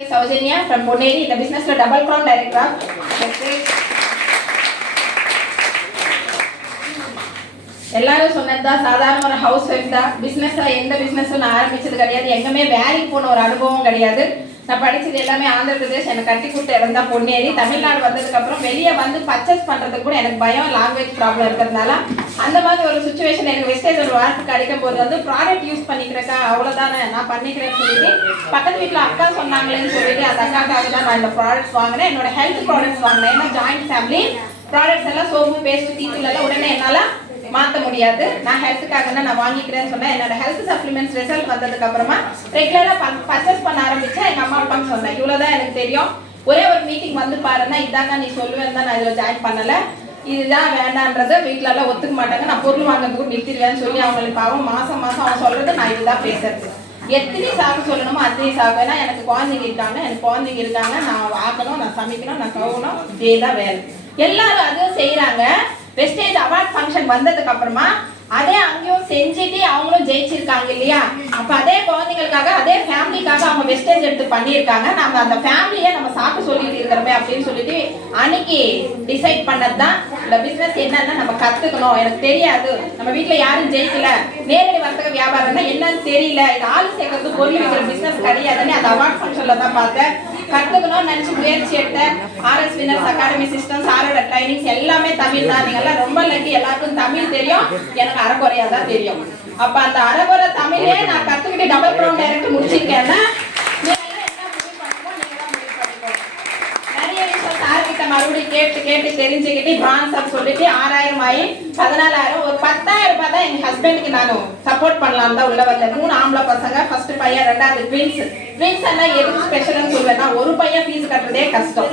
Saujanya from Boneri, the business to double crown director. எல்லாரும் சொன்னதா சாதாரண ஒரு ஹவுஸ் வைஃப் தான். பிசினஸ் எந்த பிசினஸும் நான் ஆரம்பிச்சது கிடையாது. எங்கமே வேலைக்கு போன ஒரு அனுபவம் கிடையாது. நான் படிச்சது எல்லாமே ஆந்திர பிரதேஷ். எனக்கு கட்டி கொடுத்த இடம் தான் பொன்னேரி. தமிழ்நாடு வந்ததுக்கு அப்புறம் வெளியே வந்து பர்ச்சேஸ் பண்றதுக்கு கூட எனக்கு பயம், லாங்குவேஜ் ப்ராப்ளம் இருக்கிறதுனால அந்த மாதிரி ஒரு சுச்சுவேஷன் எனக்கு வெஸ்டேஜ் ஒரு வாரத்துக்கு கிடைக்கும் போது வந்து ப்ராடக்ட் யூஸ் பண்ணிக்கிறக்கா அவ்வளோதானே நான் பண்ணிக்கிறேன்னு சொல்லிட்டு பக்கத்து வீட்டில் அக்கா சொன்னாங்களேன்னு சொல்லிட்டு அந்த அக்காக்காக தான் நான் இந்த ப்ராடக்ட்ஸ் வாங்கினேன். என்னோட ஹெல்த் ப்ராடக்ட்ஸ் வாங்கினேன். ஏன்னா ஜாயிண்ட் ஃபேமிலி ப்ராடக்ட்ஸ் எல்லாம் சோப்பு பேஸ்ட் டீத்தூள் எல்லாம் உடனே என்னால் மாற்ற முடியாது. நான் ஹெல்த்துக்காக தான் நான் வாங்கிக்கிறேன்னு சொன்னேன். என்னோட ஹெல்த் சப்ளிமெண்ட்ஸ் ரிசல்ட் வந்ததுக்கு அப்புறமா ரெகுலராக பர்ச்சேஸ் பண்ண ஆரம்பிச்சேன். எங்கள் அம்மா அப்பான்னு சொன்னேன், இவ்வளோதான் எனக்கு தெரியும், ஒரே ஒரு மீட்டிங் வந்து பாருன்னா இதாங்க நீ சொல்லுவேன் தான் நான் இதில் ஜாயின் பண்ணலை, இதுதான் வேண்டான்றதை வீட்டில எல்லாம் ஒத்துக்க மாட்டாங்க, நான் பொருள் வாங்குறதுக்கு நிறுத்திடுவேன்னு சொல்லி அவங்களுக்கு பாவம் மாதம் அவன் சொல்றது நான் இதுதான் பேசுறது. எத்தனை சாக்கு சொல்லணுமோ அத்தனை சாக்கு. ஏன்னா எனக்கு குழந்தைங்க இருக்காங்க, நான் ஆக்கணும், நான் சமைக்கணும், நான் கவனம், இதே தான் வேலை. எல்லாரும் அதுவும் செய்யறாங்க. வெஸ்டேஜ் அவார்ட் ஃபங்க்ஷன் வந்ததுக்கு அப்புறமா அதே அங்கேயும் செஞ்சுட்டு அவங்களும் ஜெயிச்சிருக்காங்க இல்லையா? அப்ப அதே குழந்தைங்களுக்காக அதே ஃபேமிலிக்காக அவங்க வெஸ்டேஜ் எடுத்து பண்ணியிருக்காங்க. நம்ம அந்த ஃபேமிலியை நம்ம சாப்பிட்டு சொல்லிட்டு இருக்கிறோமே அப்படின்னு சொல்லிட்டு அன்னைக்கு டிசைட் பண்ணதுதான் இந்த பிசினஸ் என்னன்னா நம்ம கத்துக்கணும். எனக்கு தெரியாது, நம்ம வீட்டுல யாரும் ஜெயிக்கல, நேரடி வர்த்தக வியாபாரம்னா என்னன்னு தெரியல, இது ஆள் சேர்க்கறது பொருள் விற்கிற பிசினஸ் கிடையாதுன்னு அந்த அவார்ட் ஃபங்க்ஷன்ல தான் பார்த்தேன். கத்துக்கணும்னு நினைச்சு முயற்சி எடுத்தேன். ஆர்எஸ் வினர்ஸ் அகாடமி சிஸ்டம்ஸ், ஆரோட ட்ரைனிங்ஸ் எல்லாமே தமிழ் தான். நீங்க எல்லாம் ரொம்ப லக்கி, எல்லாருக்கும் தமிழ் தெரியும், எனக்கு அரைக்குறையா தான் தெரியும். அப்ப அந்த அரைக்குறை தமிழே நான் கத்துக்கிட்டு டபுள் க்ரௌன் டைரக்ட் முடிச்சிருக்கேன்னா மறுபடியும் கேட்டு தெரிஞ்சுக்கிட்டு பிரான்ஸ் சொல்லிட்டு 6000 ஆகி 14000 ஒரு 10000 ரூபாய் தான் எங்க ஹஸ்பண்டுக்கு நானும் சப்போர்ட் பண்ணலாம் தான் உள்ள வந்தேன். 3 ஆம்பளை பசங்க, ஃபர்ஸ்ட் பையன், ரெண்டாவது ட்வின்ஸ் எல்லாம் எதுக்கு ஸ்பெஷல்னு சொல்லுவேன்னா ஒரு பையன் ஃபீஸ் கட்டுறதே கஷ்டம்,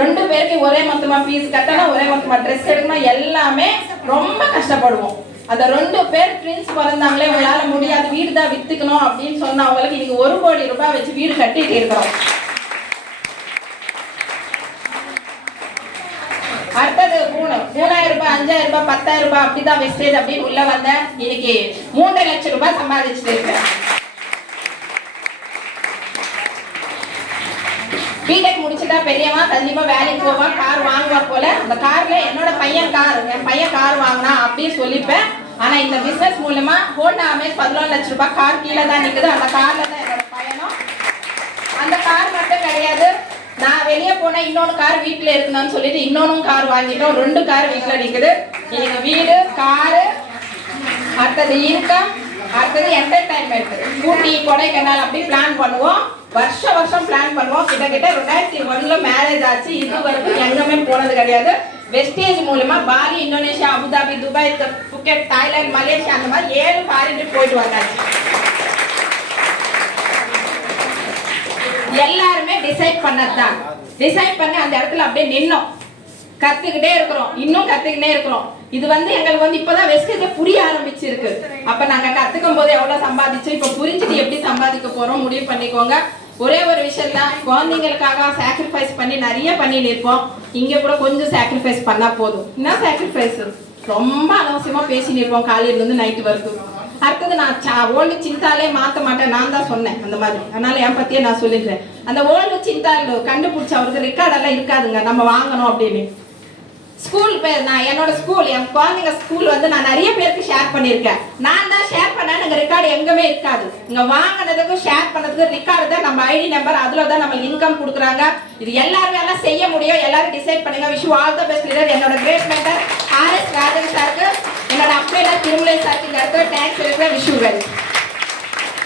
2 பேருக்கு ஒரே மொத்தமா ஃபீஸ் கட்டணும், ஒரே மொத்தமா ட்ரெஸ் எடுக்கணும், எல்லாமே ரொம்ப கஷ்டப்படுவோம். அந்த 2 பேர் ட்வின்ஸ் பிறந்தாங்களே உங்களால முடியாது, வீடு தான் வித்துக்கணும் அப்படின்னு சொன்ன அவங்களுக்கு இன்னைக்கு 1 கோடி ரூபாய் வச்சு வீடு கட்டிட்டு இருக்கிறோம். அடுத்தது 3000 ரூபாய், 5000 ரூபாய், 10000 ரூபாய் அப்படிதான் வெஸ்டேஜ் அப்படின்னு உள்ள வந்தேன். இன்னைக்கு 3 லட்சம் ரூபாய் சம்பாதிச்சுட்டு இருக்கேன். பிடெக் முடிச்சுட்டா பெரியவா கண்டிப்பா வேலைக்கு போவான், கார் வாங்குவா போல. அந்த கார்ல என்னோட பையன் கார் வாங்கினா அப்படின்னு சொல்லிப்பேன். ஆனா இந்த பிசினஸ் மூலமா ஹோண்டா அமேஸ் 11 லட்சம் ரூபாய் கார் கீழே தான் நிக்குது. அந்த கார்ல தான் என்னோட பயணம். அந்த கார் மட்டும் கிடையாது, நான் வெளியே போனேன், இன்னொன்று கார் வீட்டில் இருக்கணும்னு சொல்லிட்டு இன்னொன்னும் கார் வாங்கிட்டோம். 2 கார் வீட்டில் நிற்குது. எனக்கு வீடு, காரு, அடுத்தது இன்கம், அடுத்தது என்டர்டைன்மெண்ட், ஊட்டி, கொடைக்கானல் அப்படி பிளான் பண்ணுவோம். வருஷம் பிளான் பண்ணுவோம். கிட்டத்தட்ட 2001 மேரேஜ் ஆச்சு. இது வரைக்கும் எங்கேயுமே போனது கிடையாது. வெஸ்டேஜ் மூலமா poly, Indonesia, Abu Dhabi, Dubai, புக்கெட், Thailand, Malaysia அந்த மாதிரி 7 ஃபாரின் போயிட்டு வந்தாச்சு. எல்லாருமே டிசைட் பண்ணதான். டிசைட் பண்ணி அந்த இடத்துல அப்படியே நின்னோம். கத்துக்கிட்டே இருக்கிறோம், இன்னும் கத்துக்கிட்டே இருக்கிறோம். இது எங்களுக்கு இப்பதான் வெஸ்டேஜ் புரிய ஆரம்பிச்சிருக்கு. அப்ப நாங்க கத்துக்கும் போது எவ்வளவு சம்பாதிச்சோம், இப்ப புரிஞ்சுட்டு எப்படி சம்பாதிக்க போறோம் முடிவு பண்ணிக்கோங்க. ஒரே ஒரு விஷயம் தான், குழந்தைங்களுக்காக சாக்ரிஃபைஸ் பண்ணி நிறைய பண்ணிட்டு இருப்போம். இங்க கூட கொஞ்சம் சாக்ரிஃபைஸ் பண்ணா போதும். என்ன சாக்ரிஃபைஸ், ரொம்ப அனவசியமா பேசிட்டு இருப்போம் காலையில இருந்து நைட்டு வரைக்கும். அடுத்தது நான் ஓல்டு சிந்தாலே மாற்ற மாட்டேன், நான் தான் சொன்னேன் அந்த மாதிரி. அதனால என் பத்தியே நான் சொல்லிடுறேன். அந்த ஓல்டு சிந்தால் கண்டுபிடிச்ச அவருக்கு ரெக்கார்டெல்லாம் இருக்காதுங்க, நம்ம வாங்கணும் அப்படின்னு. ஸ்கூல் பேர் நான் என்னோட ஸ்கூல், என் குழந்தைங்க ஸ்கூல் நான் நிறைய பேருக்கு ஷேர் பண்ணியிருக்கேன். நான் தான் ஷேர் பண்ணேன், எங்கள் ரெக்கார்டு எங்கேயுமே இருக்காது. இங்கே வாங்கினதுக்கும் ஷேர் பண்ணதுக்கும் ரெக்கார்டு தான் நம்ம ஐடி நம்பர், அதில் தான் நம்ம இன்கம் கொடுக்குறாங்க. இது எல்லாருமே எல்லாம் செய்ய முடியும். எல்லாரும் டிசைட் பண்ணுங்க. Wish you all the best leader. என்னோட கிரேட் மென்டர் ஆர்எஸ் ராஜன் சாருக்கு, என்னோட அப்ளைடர் திருமலை சாருக்கு தேங்க்ஸ் சொல்லிக்கிறேன். Wish you well.